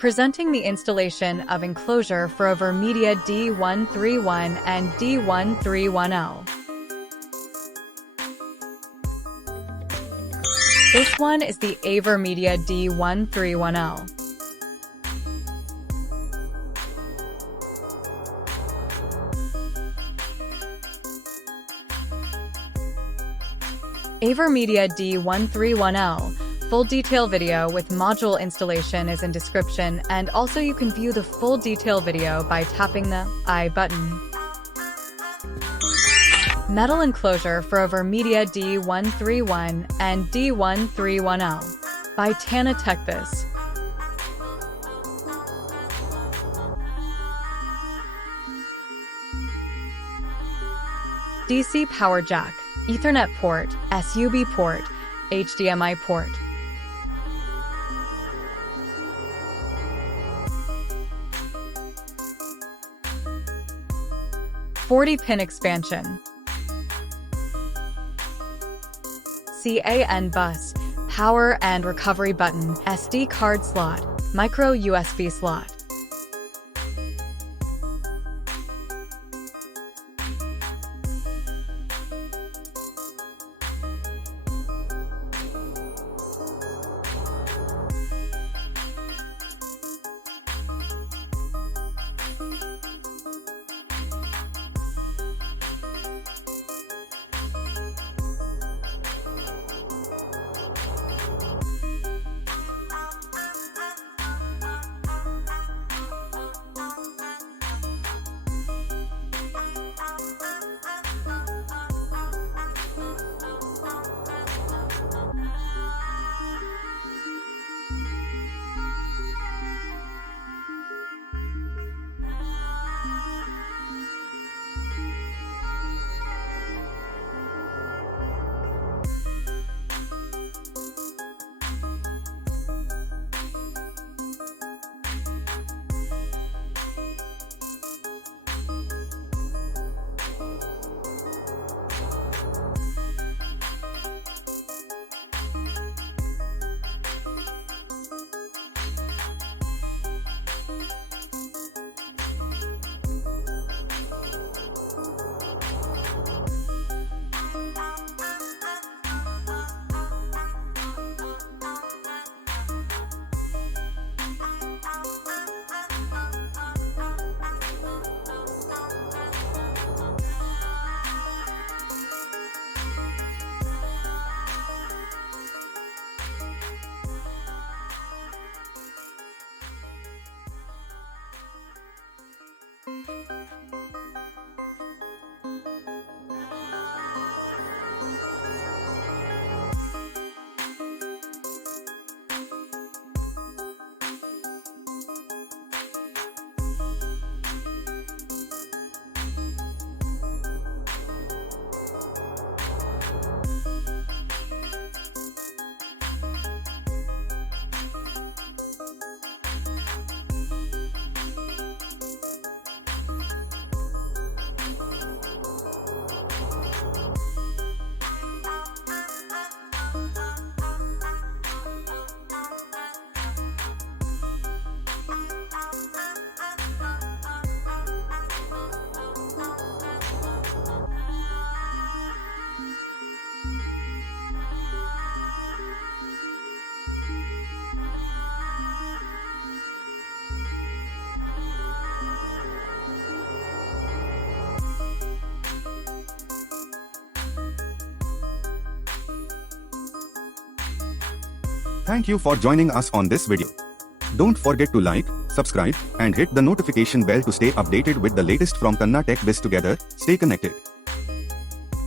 Presenting the installation of Enclosure for AverMedia D131 and D131L. This one is the AverMedia D131L. AverMedia D131L. Full detail video with module installation is in description, and also you can view the full detail video by tapping the I button. Metal enclosure for AverMedia D131 and D131L by Tanna TechBiz. DC power jack, Ethernet port, SUB port, HDMI port. .40-pin expansion. CAN bus, power and recovery button, SD card slot, micro USB slot. Thank you for joining us on this video. Don't forget to like, subscribe, and hit the notification bell to stay updated with the latest from Tanna TechBiz. Together, stay connected.